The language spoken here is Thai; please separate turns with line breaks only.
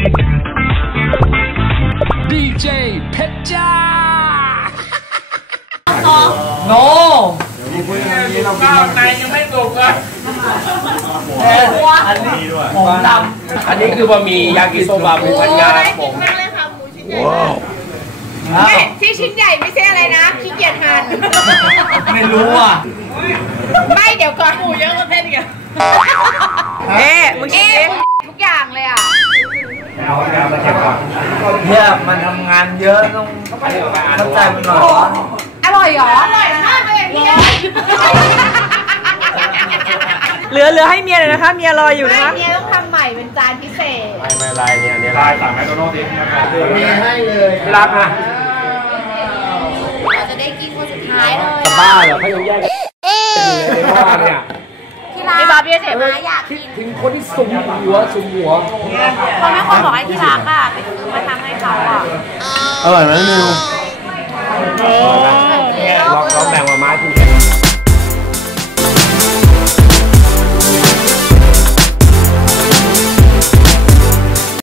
ดีเจเพชรจ้า
โนข้าวในยังไม่สุกเลยอันนี้หมูดำอันนี้คือบะหมี่ยากิโซบะหมูพันยาผม
ที่ชิ้นใหญ่ไม่ใช่อะไรนะขี้เกียจทาน
ไม่รู้อ่ะ
ไม่เดี๋ยวก่อนหมูเยอะกว่าเส้นอีกมึงทุกอย่างเลยอ่ะ
เนี่ยมันทำงานเยอะต้องเข้าใจมันหน่อย
อร่อยเหรออร่อยมากเลยพี่
เหลือให้เมียเลยนะคะเมียรออยู่นะคะ
เมียต้องทำใหม่เป็นจานพิเศษ
ไม่ลายเนี่ยลายสั่งแมคโดนัลด์ดิมีให้เลยรักอ่ะ
เราจะได้กินคนสุดท้ายเลย
บ้าเหรอเขายังแยกกันในบ้านเนี่ย
ที่รักพี่บาร์บี้เจ็บมาอยากกิน
ถึงคนที่สุ่มหัว
เขาไม่คนบอกให้ที่รักอ่ะไปซื้อมาทำให้เขาอ่ะ
อร่อยไหมนิว